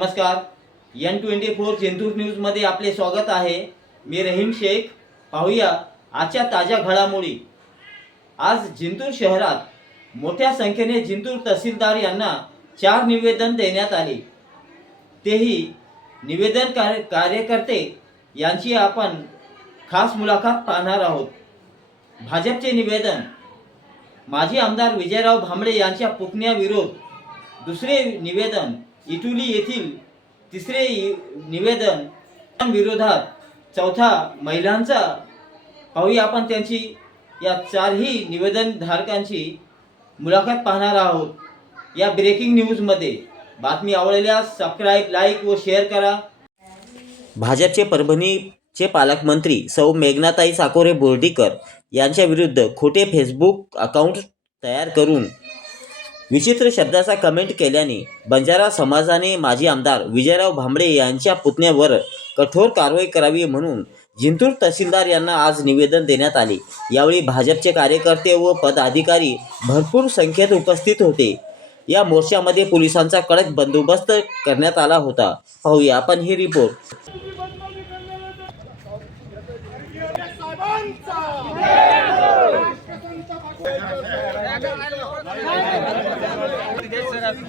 नमस्कार. N twenty four Jintur न्यूजमध्ये आपले स्वागत आहे. मी रहीम शेख. पाहूया आजच्या ताज्या घडामोडी. आज जिंतूर शहरात मोठ्या संख्येने जिंतूर तहसीलदार यांना चार निवेदन देण्यात आले. तेही निवेदन कार्य कार्यकर्ते यांची आपण खास मुलाखत पाहणार आहोत. भाजपचे निवेदन. माजी आमदार विजयराव भांबळे यांच्या पुतण्याविरोध दुसरे निवेदन. इटुली येथील तिसरे निवेदन विरोधात चौथा महिलांचा पाहूया आपण त्यांची या चारही निवेदनधारकांची मुलाखत पाहणार आहोत. या ब्रेकिंग न्यूजमध्ये बातमी आवडल्यास सबस्क्राईब लाईक व शेअर करा. भाजपचे परभणीचे पालकमंत्री सौ मेघनाताई साकोरे बोर्डीकर यांच्या विरुद्ध खोटे फेसबुक अकाउंट तयार करून विचित्र शब्दाचा कमेंट केल्याने बंजारा समाजाने माजी आमदार विजयराव भांबळे यांच्या पुतण्यावर कठोर कारवाई करावी म्हणून जिंतूर तहसीलदार यांना आज निवेदन देण्यात आले. यावेळी भाजपचे कार्यकर्ते व पदाधिकारी भरपूर संख्येत उपस्थित होते. या मोर्चामध्ये पोलिसांचा कडक बंदोबस्त करण्यात आला होता. पाहूया आपण ही रिपोर्ट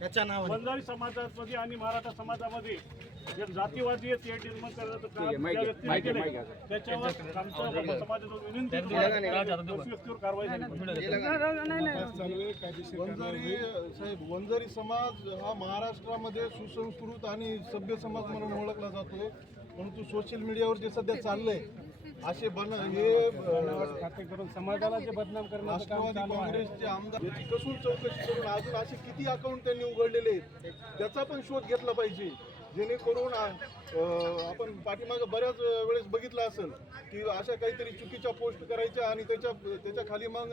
त्याच्या नावाने. बंजारी समाजामध्ये आणि मराठा समाजामध्ये जे जातीवादी आहेत ते निर्माण करण्याचं काम ज्या व्यक्तीने केलंय, त्याच्यावर आमच्या समाजाला विनंती आहे तुम्हाला, दोषी व्यक्तीवर कारवाई झाली. पाहिजे. वंजारी साहेब वंजारी समाज हा महाराष्ट्रामध्ये सुसंस्कृत आणि सभ्य समाज म्हणून ओळखला जातो. परंतु सोशल मीडियावर जे सध्या चाललंय असे बन हे करून समाजाला जे बदनाम काम राष्ट्रवादी काँग्रेसचे आमदार कसून चौकशी करून अजून असे किती अकाउंट त्यांनी उघडलेले आहेत त्याचा पण शोध घेतला पाहिजे. जेणेकरून आपण पाठीमागं बऱ्याच वेळेस बघितलं असेल की अशा काहीतरी चुकीच्या पोस्ट करायच्या आणि त्याच्या त्याच्याखाली मग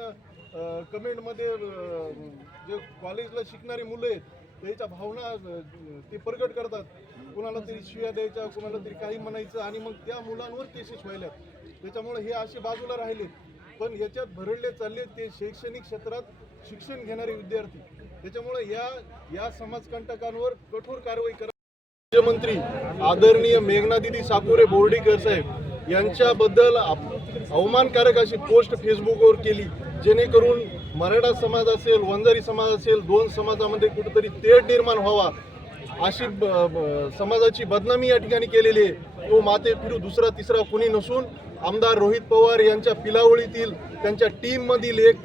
कमेंटमध्ये जे कॉलेजला शिकणारी मुलं आहेत त्याच्या भावना ते प्रगट करतात. कुणाला तरी शिव्या द्यायच्या कुणाला तरी काही म्हणायचं आणि मग त्या मुलांवर केसेस व्हायल्यात. त्याच्यामुळे हे असे बाजूला राहिलेत पण याच्यात भरडले चालले ते शैक्षणिक क्षेत्रात शिक्षण घेणारे विद्यार्थी. त्याच्यामुळे या या समाजकंटकांवर कठोर कारवाई करा मुख्यमंत्री आदरणीय मेघनादिदी साकोरे बोर्डीकर साहेब यांच्याबद्दल अवमानकारक अशी पोस्ट फेसबुकवर केली जेणेकरून मराठा समाज असेल वंजारी समाज असेल दोन समाजामध्ये कुठेतरी तेढ निर्माण व्हावा अशी ब- ब- समाजाची बदनामी या ठिकाणी केलेली आहे. तो माते फिरू दुसरा तिसरा कुणी नसून आमदार रोहित पवार यांच्या पिलावळीतील त्यांच्या टीममधील एक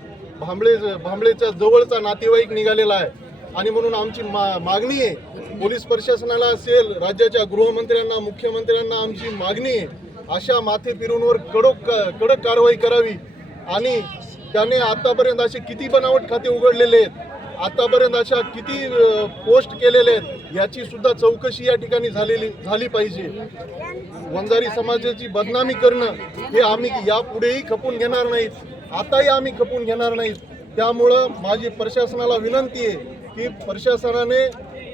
भांबळे भांबळेच्या जवळचा नातेवाईक निघालेला आहे. आणि म्हणून आमची मा मागणी आहे पोलीस प्रशासनाला असेल राज्याच्या गृहमंत्र्यांना मुख्यमंत्र्यांना आमची मागणी आहे. अशा माथे फिरूंवर कडक कडक कारवाई करावी. आणि त्याने आतापर्यंत असे किती बनावट खाते उघडलेले आहेत? आतापर्यंत अशा किती पोस्ट केलेले आहेत याची सुद्धा चौकशी या ठिकाणी झालेली झाली पाहिजे. वंजारी समाजाची बदनामी करणं हे आम्ही यापुढेही खपून घेणार नाहीत. आताही आम्ही खपून घेणार नाहीत. त्यामुळं माझी प्रशासनाला विनंती आहे की प्रशासनाने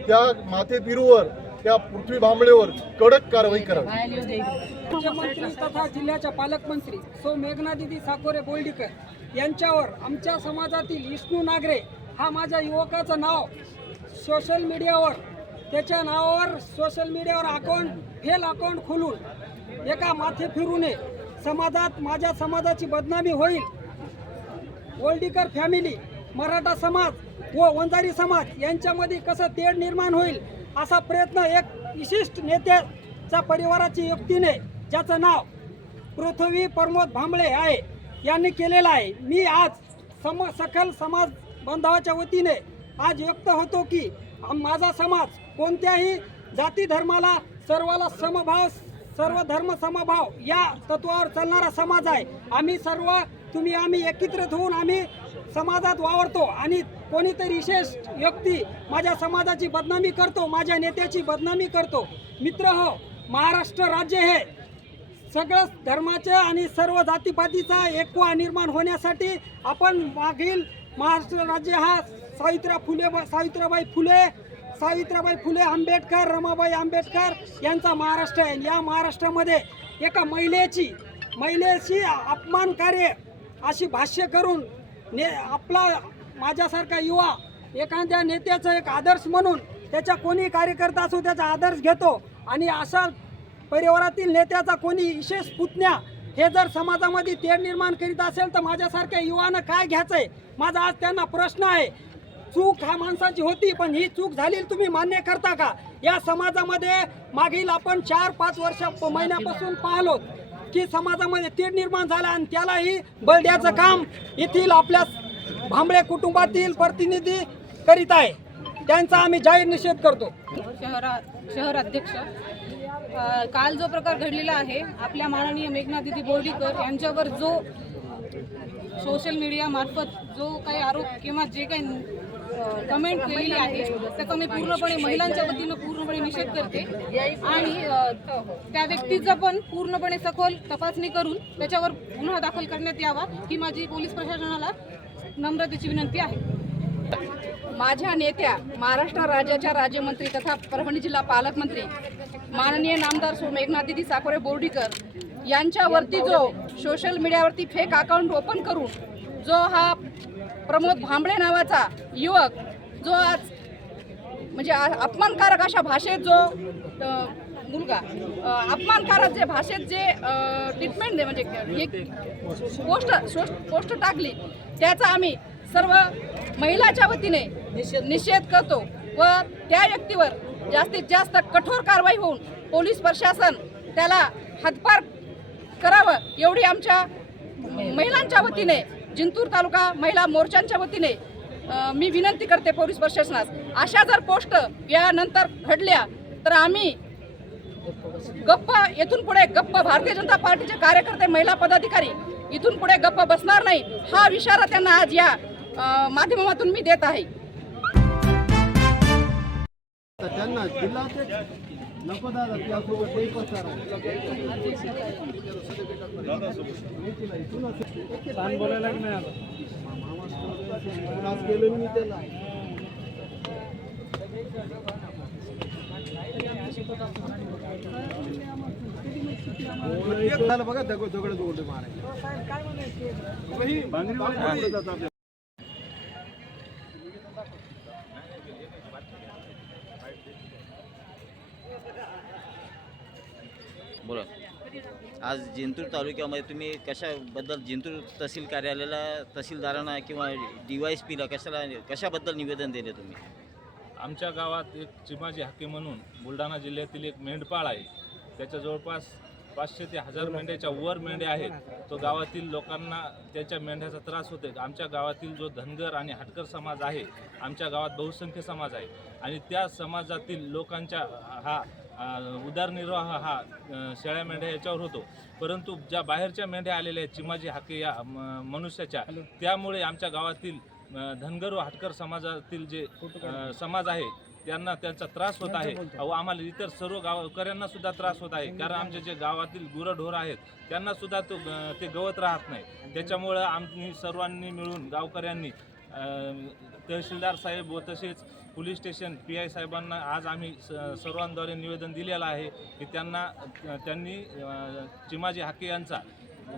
त्या माथेफिरूवर त्या पृथ्वी भांबळेवर कडक कारवाई करावी. मुख्यमंत्री तथा जिल्ह्याच्या पालकमंत्री सो मेघना दिदी साकोरे बोर्डीकर यांच्यावर आमच्या समाजातील विष्णू नागरे हा माझ्या युवकाचं नाव सोशल मीडियावर त्याच्या नावावर सोशल मीडियावर अकाउंट फेल अकाउंट खोलून एका माथे फिरू नये समाजात माझ्या समाजाची बदनामी होईल. ओल्डीकर फॅमिली मराठा समाज व वंजारी समाज यांच्यामध्ये कसं तेढ निर्माण होईल असा प्रयत्न एक विशिष्ट नेत्याच्या परिवाराची युक्तीने ज्याचं नाव पृथ्वी प्रमोद भांबळे आहे यांनी केलेलं आहे. मी आज सम सकल समाज बांधवाच्या वतीने आज व्यक्त होतो की माझा समाज कोणत्याही जाती धर्माला सर्वाला समभाव सर्व धर्म समभाव या तत्वावर चालणारा समाज आहे. आम्ही सर्व तुम्ही आम्ही एकत्रित होऊन आम्ही समाजात वावरतो आणि कोणीतरी विशेष व्यक्ती माझ्या समाजाची बदनामी करतो माझ्या नेत्याची बदनामी करतो. मित्र हो महाराष्ट्र राज्य हे सगळं धर्माचं आणि सर्व जातीपातीचा एकवा निर्माण होण्यासाठी आपण मागील महाराष्ट्र राज्य हा सावित्रा फुले सावित्राबाई फुले सावित्रीबाई फुले आंबेडकर रमाबाई आंबेडकर यांचा महाराष्ट्र आहे. या महाराष्ट्रामध्ये एका महिलेची महिलेची अपमानकार्य अशी भाष्य करून ने आपला माझ्यासारखा युवा एखाद्या नेत्याचा एक आदर्श म्हणून त्याच्या कोणी कार्यकर्ता असो त्याचा आदर्श घेतो आणि अशा परिवारातील नेत्याचा कोणी विशेष पुतण्या हे जर समाजामध्ये तेढ निर्माण करीत असेल तर माझ्यासारख्या युवानं काय घ्यायचं आहे माझा आज त्यांना प्रश्न आहे. चूक हा माणसाची होती पण ही चूक झाली तुम्ही मान्य करता का? या समाजामध्ये मागील आपण चार पाच वर्ष महिन्यापासून पाहलो की समाजामध्ये तेढ निर्माण झाला आणि त्यालाही बळद्याचं काम येथील आपल्या भांबळे कुटुंबातील प्रतिनिधी करीत आहे. त्यांचा आम्ही जाहीर निषेध करतो. शहरा शहराध्यक्ष काल जो प्रकार घडलेला आहे आपल्या माननीय मेघना दिदी बोर्डीकर यांच्यावर जो सोशल मीडियामार्फत जो काही आरोप किंवा जे काही कमेंट केलेली आहे त्याचा मी पूर्णपणे महिलांच्या वतीनं पूर्णपणे निषेध करते. आणि त्या व्यक्तीचा पण पूर्णपणे सखोल तपासणी करून त्याच्यावर गुन्हा दाखल करण्यात यावा ही माझी पोलीस प्रशासनाला नम्रतेची विनंती आहे. माझ्या नेत्या महाराष्ट्र राज्याच्या राज्यमंत्री तथा परभणी जिल्हा पालकमंत्री माननीय नामदार सोम एकनाथ दिदी साकोरे बोर्डीकर यांच्यावरती जो सोशल मीडियावरती फेक अकाउंट ओपन करून जो हा प्रमोद भांबळे नावाचा युवक जो आज म्हणजे अपमानकारक अशा भाषेत जो मुलगा अपमानकारक जे भाषेत जे ट्रीटमेंट दे म्हणजे हे पोस्ट पोस्ट टाकली त्याचा आम्ही सर्व महिलाच्या वतीने निषेध करतो व त्या व्यक्तीवर जास्तीत जास्त कठोर कारवाई होऊन पोलीस प्रशासन त्याला हद्दपार करावं एवढी आमच्या महिलांच्या वतीने जिंतूर तालुका महिला मोर्चांच्या वतीने मी विनंती करते पोलीस प्रशासनास. अशा जर पोस्ट यानंतर घडल्या तर आम्ही गप्प येथून पुढे गप्प भारतीय जनता पार्टीचे कार्यकर्ते महिला पदाधिकारी इथून पुढे गप्प बसणार नाही हा इशारा त्यांना आज या माध्यमातून मी देत आहे. त्यांना जिल्हा नको दादा त्यासोबत ते. छान बोलायला की नाही आता. आज गेलो मी त्याला झालं बघा दगड दगड जोडले मारायला बोला आज जिंतूर तालुक्यामध्ये तुम्ही कशाबद्दल जिंतूर तहसील कार्यालयाला तहसीलदारांना किंवा डी वाय एस पीला कशाला कशाबद्दल निवेदन दिले तुम्ही? आमच्या गावात एक चिमाजी हाके म्हणून बुलढाणा जिल्ह्यातील एक मेंढपाळ आहे. त्याच्या जवळपास पाचशे ते हजार मेंढ्याच्या वर मेंढ्या आहेत तो गावातील लोकांना त्याच्या मेंढ्याचा त्रास होते आमच्या गावातील जो धनगर आणि हटकर समाज आहे आमच्या गावात बहुसंख्य समाज आहे आणि त्या समाजातील लोकांच्या हा उदरनिर्वाह हा शेळ्या मेंढ्या याच्यावर होतो. परंतु ज्या बाहेरच्या मेंढ्या आलेल्या आहेत चिमाजी हाके या म- मनुष्याच्या त्यामुळे आमच्या गावातील धनगर व हटकर समाजातील जे समाज आहे त्यांना त्यांचा त्रास होत आहे. अहो आम्हाला इतर सर्व गावकऱ्यांना सुद्धा त्रास होत आहे. कारण आमचे जे गावातील गुरंढोर आहेत त्यांना सुद्धा तो ते गवत राहत नाही. त्याच्यामुळं आम्ही सर्वांनी मिळून गावकऱ्यांनी तहसीलदार साहेब व तसेच पोलीस स्टेशन पी आय साहेबांना आज आम्ही स- सर्वांद्वारे निवेदन दिलेलं आहे की त्यांना त्यांनी चिमाजी हाके यांचा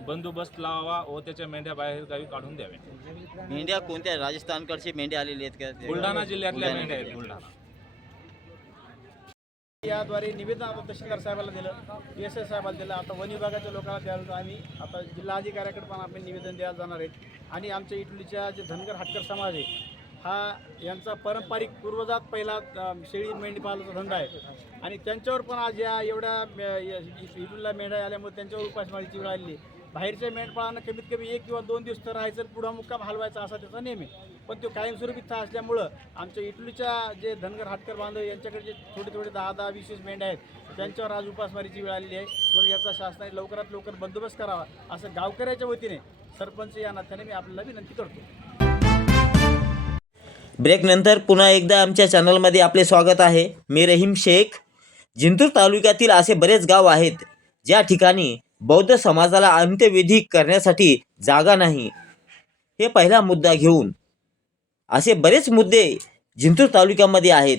बंदोबस्त लावावा व त्याच्या मेंढ्या बाहेर गावी काढून द्याव्या. मेंढ्या कोणत्या? राजस्थानकडचे मेंढ्या आलेले आहेत का? बुलढाणा जिल्ह्यातल्या. मेंढ्या आहेत बुलढाणा. याद्वारे निवेदन आपण तहसीलदार साहेबाला दिलं पी एस आय साहेबाला दिलं. आता वन विभागाच्या लोकांना द्यायला आम्ही आता जिल्हाधिकाऱ्याकडे पण आपण निवेदन द्यायला जाणार आहेत आणि आमच्या इटलीच्या जे धनगर हटकर समाज आहे हा यांचा पारंपरिक पूर्वजात पहिला शेळी मेंढीपालाचा धंदा आहे. आणि त्यांच्यावर पण आज या एवढ्या इटलीला मेंढ्या आल्यामुळे त्यांच्यावर उपासमारीची वेळ आलेली बाहेरच्या मेंढपाळांना कमीत कमी एक किंवा दोन दिवस तर राहायचं पुढा मुक्काम हलवायचा असा त्याचा नेहमी आहे. पण तो कायमस्वरूपी इथं असल्यामुळं आमच्या इटलीच्या जे धनगर हाटकर बांधव यांच्याकडे जे थोडे थोडे दहा दहा वीस वीस मेंढ्या आहेत त्यांच्यावर आज उपासमारीची वेळ आलेली आहे. म्हणून याचा शासनाने लवकरात लवकर बंदोबस्त करावा असं गावकऱ्याच्या वतीने सरपंच या नात्याने मी आपल्याला विनंती करतो. ब्रेकनंतर पुन्हा एकदा आमच्या चॅनलमध्ये आपले स्वागत आहे. मी रहीम शेख. जिंतूर तालुक्यातील असे बरेच गाव आहेत ज्या ठिकाणी बौद्ध समाजाला अंत्यविधी करण्यासाठी जागा नाही. हे पहिला मुद्दा घेऊन असे बरेच मुद्दे जिंतूर तालुक्यामध्ये आहेत.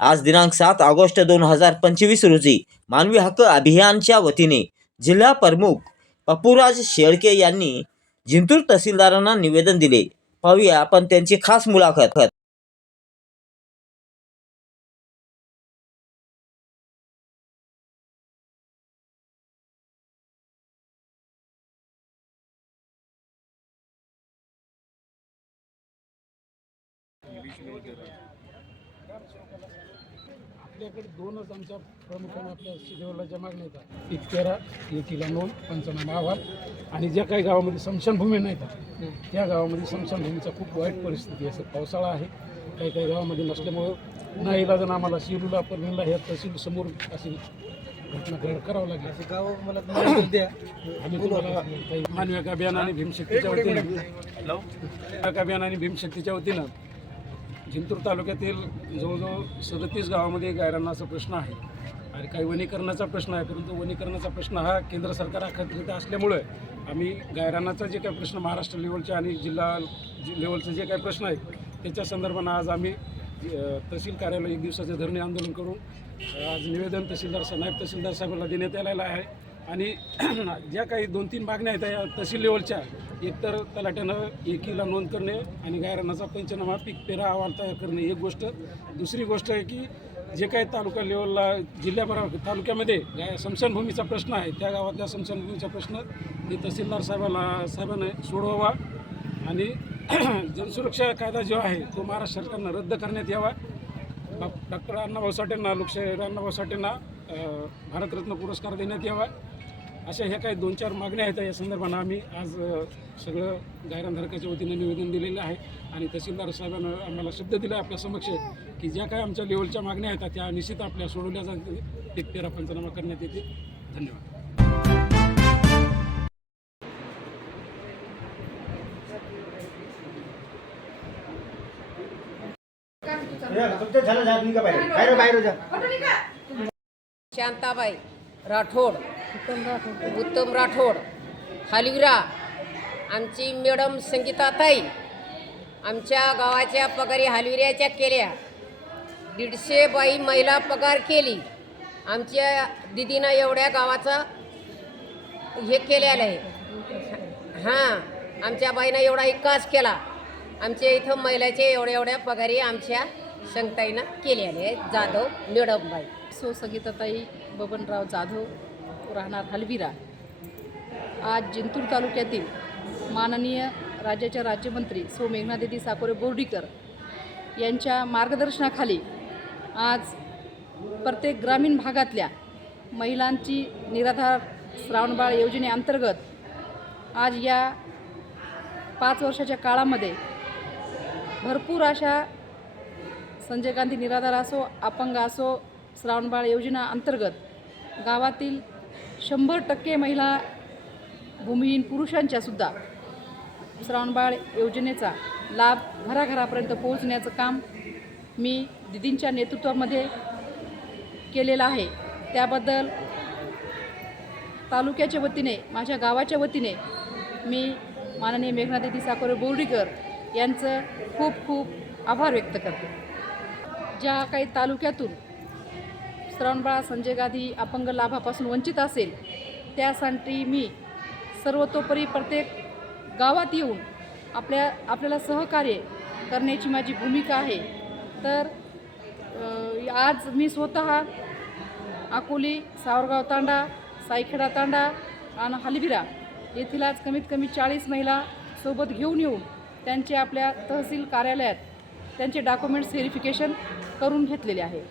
आज दिनांक सात ऑगस्ट दोन हजार पंचवीस रोजी मानवी हक्क अभियानच्या वतीने जिल्हा प्रमुख पप्पूराज शेळके यांनी जिंतूर तहसीलदारांना निवेदन दिले. पाहूया आपण त्यांची खास मुलाखत. आमच्या प्रमुखाने आपल्या शिदेवलाच्या मागण्या येतात तेरा एकीला नोंद पंचनामा अहवाल आणि ज्या काही गावामध्ये स्मशानभूमी नाहीत त्या गावामध्ये स्मशानभूमीचा खूप वाईट परिस्थिती आहे. पावसाळा आहे. काही काही गावामध्ये नसल्यामुळं नाही इलाजन आम्हाला शिरूला परभणीला ह्या तहसील समोर अशी घटना घड करावं लागली. असे गाव मला द्या. आम्ही तुम्हाला काही मानवी अभियान आणि भीमशक्तीच्या वतीनं अभियान आणि भीमशक्तीच्या वतीनं जिंतूर तालुक्यातील जवळजवळ सदतीस गावामध्ये गायरांनाचा प्रश्न आहे. आणि काही वनीकरणाचा प्रश्न आहे परंतु वनीकरणाचा प्रश्न हा केंद्र सरकार अखत्रित असल्यामुळे आम्ही गायरानाचा जे काही प्रश्न महाराष्ट्र लेवलचे आणि जिल्हा जि- लेवलचे जे काही प्रश्न आहेत त्याच्या संदर्भानं आज आम्ही तहसील कार्यालय एक दिवसाचे धरणे आंदोलन करून आज निवेदन तहसीलदार सा- नायब तहसीलदार साहेबांना देण्यात आलेलं आहे. आणि ज्या काही दोन तीन मागण्या आहेत या तहसील लेवलच्या एकतर तलाट्यानं एकीला नोंद करणे आणि गायरानाचा पंचनामा पीक पेरा अहवाल तयार करणे एक गोष्ट. दुसरी गोष्ट आहे की जे काही तालुका लेवलला जिल्ह्याभरात तालुक्यामध्ये गाय स्मशानभूमीचा प्रश्न आहे त्या गावातल्या समशनभूमीचा प्रश्न हे तहसीलदार साहेबांना साहेबाने सोडवावा आणि जनसुरक्षा कायदा जो आहे तो महाराष्ट्र सरकारनं रद्द करण्यात यावा. डॉक्टर अण्णाभाऊ साठेंना लोकशाही अण्णाभाऊ साठेंना भारतरत्न पुरस्कार देण्यात यावा. अशा ह्या काही दोन चार मागण्या आहेत या संदर्भानं आम्ही आज सगळं गायरानधारकाच्या वतीनं निवेदन दिलेलं आहे आणि तहसीलदार साहेबांना आम्हाला शब्द दिला आपल्या समक्ष की ज्या काही आमच्या लेवलच्या मागण्या आहेत त्या निश्चित आपल्या सोडवल्या जातील. एक तेरा पंचनामा करण्यात येते धन्यवाद. शांताबाई राठोड. उत्तम राठोड हलविरा आमची मॅडम संगीताताई आमच्या गावाच्या पगारी हालविऱ्याच्या केल्या. दीडशे बाई महिला पगार केली. आमच्या दिदीनं एवढ्या गावाचा हे केलेलं आहे. हां आमच्या बाईनं एवढा विकास केला. आमच्या इथं महिलाचे एवढ्या एवढ्या पगारी आमच्या संगताईनं केलेले आहेत. जाधव मॅडमबाई सो संगीताताई बबनराव जाधव राहणार हलविरा. आज जिंतूर तालुक्यातील माननीय राज्याच्या राज्यमंत्री सो मेघनादेवी साकोरे बोर्डीकर यांच्या मार्गदर्शनाखाली आज प्रत्येक ग्रामीण भागातल्या महिलांची निराधार श्रावणबाळ योजनेअंतर्गत आज या पाच वर्षाच्या काळामध्ये भरपूर अशा संजय गांधी निराधार असो अपंग असो श्रावणबाळ योजना अंतर्गत गावातील शंभर टक्के महिला भूमिहीन पुरुषांच्यासुद्धा श्रावणबाळ योजनेचा लाभ घराघरापर्यंत पोहोचण्याचं काम मी दिदींच्या नेतृत्वामध्ये केलेलं आहे. त्याबद्दल तालुक्याच्या वतीने माझ्या गावाच्या वतीने मी माननीय मेघनादेवी साकोरे बोर्डीकर यांचं खूप खूप आभार व्यक्त करते. ज्या काही तालुक्यातून श्रवणबाळा संजय गांधी अपंग लाभापासून वंचित असेल त्यासाठी मी सर्वतोपरी प्रत्येक गावात येऊन आपल्या आपल्याला सहकार्य करण्याची माझी भूमिका आहे. तर आज मी स्वतः अकोली सावरगाव तांडा सायखेडा तांडा आणि हलविरा येथील आज कमीत कमी चाळीस महिला सोबत घेऊन येऊन त्यांचे आपल्या तहसील कार्यालयात त्यांचे डॉक्युमेंट्स व्हेरिफिकेशन करून घेतलेले आहे.